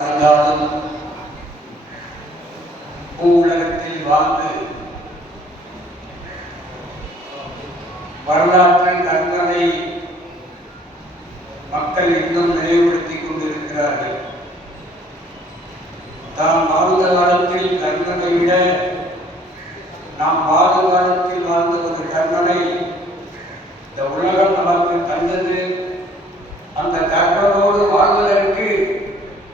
இருந்தாலும் பூவுலகத்தில் வாழ்ந்து வரலாற்றின் கர்ணனை மக்கள் இன்னும் நினைவுபடுத்திக் கொண்டிருக்கிறார்கள். தாம் வாழ்ந்த காலத்தில் கர்ணனை விட நாம் வாழும் காலத்தில் வாழ்ந்த ஒரு கர்ணனை இந்த உலகம் நமக்கு தந்தது அந்த கர்ணனோடு வாழ்வதற்கு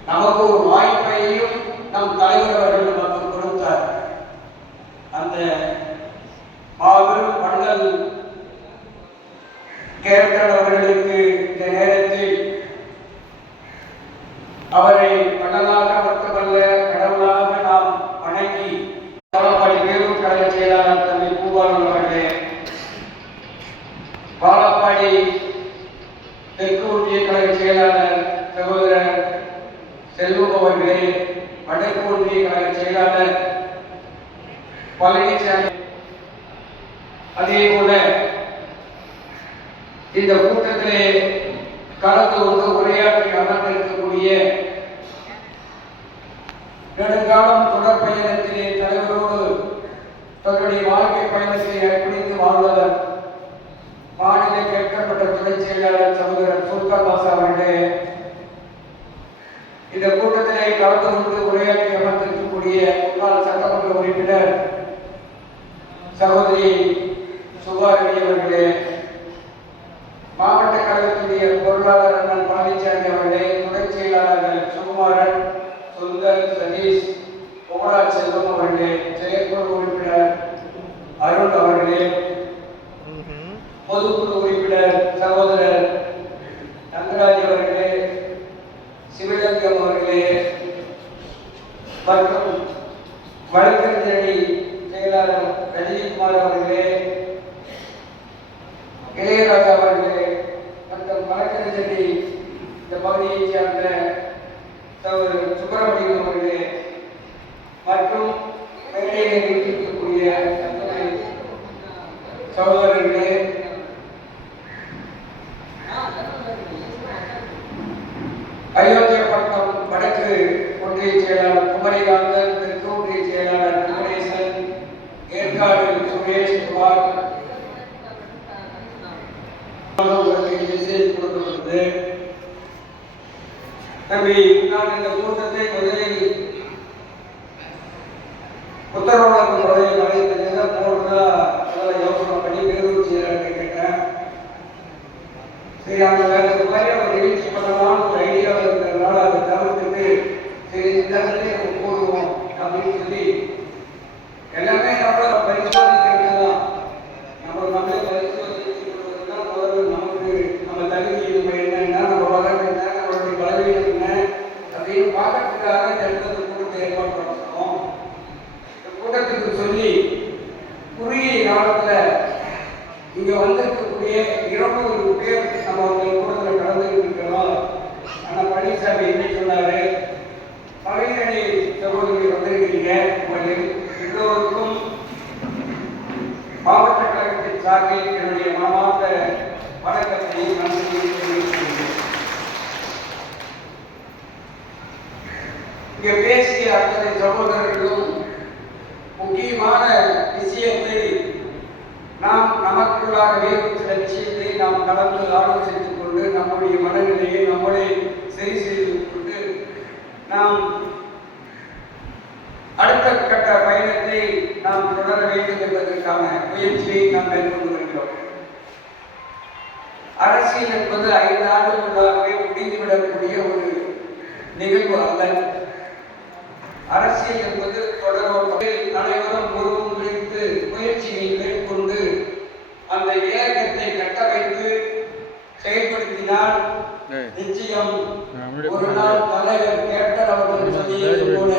நமக்கு ஒரு வாய்ப்பையும் நம் தலைவர் அவர்கள் நமக்கு கொடுத்தார். அந்த மாபெரும் வள்ளல் கேப்டன் அவர்களுக்கு இந்த நேரத்தில் அவரை வள்ளலாக மட்டுமல்ல கடவுளாக நாம் வணங்கி பாலப்பாடி பேரும் கழக செயலாளர் தம்பி பூபாலன் அவர்களே பாலப்பாடி தெற்கு ஒன்றிய கழக செயலாளர் அவர்களே வடக்கு ஒன்றிய கழக செயலாளர் பழனிசாமி. அதே போல இந்த கூட்டத்திலே கலந்து கொண்டு உரையாற்றி அமர்ந்திருக்கக்கூடிய நெடுங்காலம் தொடர் பயணத்திலே தலைவரோடு தன்னுடைய வாழ்க்கை பயணத்தை அர்ப்பணித்து வாழ்ந்தவர் மாநில கேட்கப்பட்ட துணை செயலாளர் சகோதரர் சுல்தான் பாசா அவர்களே இந்த கூட்டத்திலே கலந்து கொண்டு உரையாற்றி அமர்ந்திருக்கக்கூடிய முன்னாள் சட்டமன்ற உறுப்பினர் சகோதரி சுபாரணி அவர்களே மாவட்ட கழகத்துடைய பொருளாளர் அண்ணன் பழனிசாமி அவர்களே துணை செயலாளர்கள் சுகுமாரன் சுந்தர் சதீஷ் குமராஜ் செல்வம் அவர்களே செயற்குழு உறுப்பினர் அருண் அவர்களே பொதுக்குழு உறுப்பினர் சகோதரர் தங்கராஜ் அவர்களே சிவலிங்கம் அவர்களே மற்றும் வழக்கறிஞரணி செயலாளர் ரஜினிகுமார் அவர்களே இளையராஜா அவர்களே மற்றும் வழக்கறிஞரணி இந்த பகுதியைச் சேர்ந்த தவறு சுப்பிரமணியம் அவர்களே மற்றும் மேடையில் இருக்கக்கூடிய சகோதரர்களே. அயோத்தியா பட்டம் வடக்கு ஒன்றிய செயலாளர் குமரிகாந்தன் தெற்கு ஒன்றிய செயலாளர் குமரேசன் ஏற்காடு சுரேஷ் குமார் உங்களுக்கு மெசேஜ் கொடுக்கப்பட்டது. தம்பி நான் இந்த கூட்டத்தை முதலில் உத்தரவாதம் முறையில் அழைத்தது போடுறதா அதெல்லாம் யோசனை பண்ணி பேரூர் செயலாளர் கேட்டேன். சரி அந்த வேற மாதிரி அவர் எழுச்சி பண்ணலாம் ஒரு ஐடியா இருக்கிறதுனால அதை தவிர்த்துட்டு சரி இந்த இடத்துல நம்ம போடுவோம் அப்படின்னு சொல்லி எல்லாமே நம்ம பரிசோதிக்கிறது தான் நம்ம நம்மளே பரிசோதிக்கிறது தான் முதல்ல நமக்கு நம்ம தகுதி நம்ம என்னன்னா நம்ம வளர்ந்து என்ன நம்மளுடைய பலவீனம் என்ன அதையும் பார்க்கறதுக்காக இந்த இடத்துல கூட்டத்தை ஏற்பாடு பண்ணுறோம் இந்த கூட்டத்துக்கு சொல்லி குறுகிய காலத்தில் இங்க வந்திருக்கக்கூடிய இருநூறு பேர் நம்ம அவங்க கூட்டத்தில் கலந்துக்கிட்டு இருக்கிறோம். ஆனால் பழனிசாமி என்ன சொன்னாரு? பழையணி சகோதரி வந்திருக்கிறீங்க. உங்கள் எல்லோருக்கும் மாவட்ட கழகத்தின் சார்பில் என்னுடைய மாமாட்ட வணக்கத்தையும் நன்றியையும் தெரிவித்துள்ளேன் இங்க பேசிய அத்தனை சகோதரர்களும் முக்கியமான விஷயத்தை நாம் நமக்குள்ளாகவே ஒரு லட்சியத்தை நாம் கலந்து ஆலோசித்துக் கொண்டு நம்முடைய மனநிலையை நம்மளே சரி செய்து கொண்டு நாம் அடுத்த கட்ட பயணத்தை நாம் தொடர வேண்டும் என்பதற்கான முயற்சியை நாம் மேற்கொண்டு வருகிறோம் அரசியல் என்பது ஐந்து ஆண்டுகளாகவே முடிந்துவிடக்கூடிய ஒரு நிகழ்வு அல்ல. அரசியல் என்பது தொடர்பு அனைவரும் உருவம் குறித்து முயற்சியை மேற்கொண்டு அந்த இலக்கத்தை கட்டமைத்து செயல்படுத்தினால் நிச்சயம் ஒரு நாள் தலைவர் கேப்டன் அவர்கள் சொல்லியது போல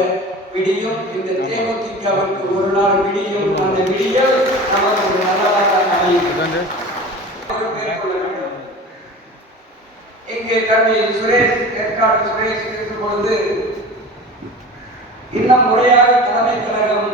விடியும். இந்த தேமுதிகவுக்கு ஒரு நாள் விடியும். அந்த விடியல் நமக்கு ஒரு நல்லதாக அமையும். இங்கே தம்பி சுரேஷ் ஏற்காடு சுரேஷ் இருக்கும் பொழுது இன்னும் முறையாக தலைமை கழகம்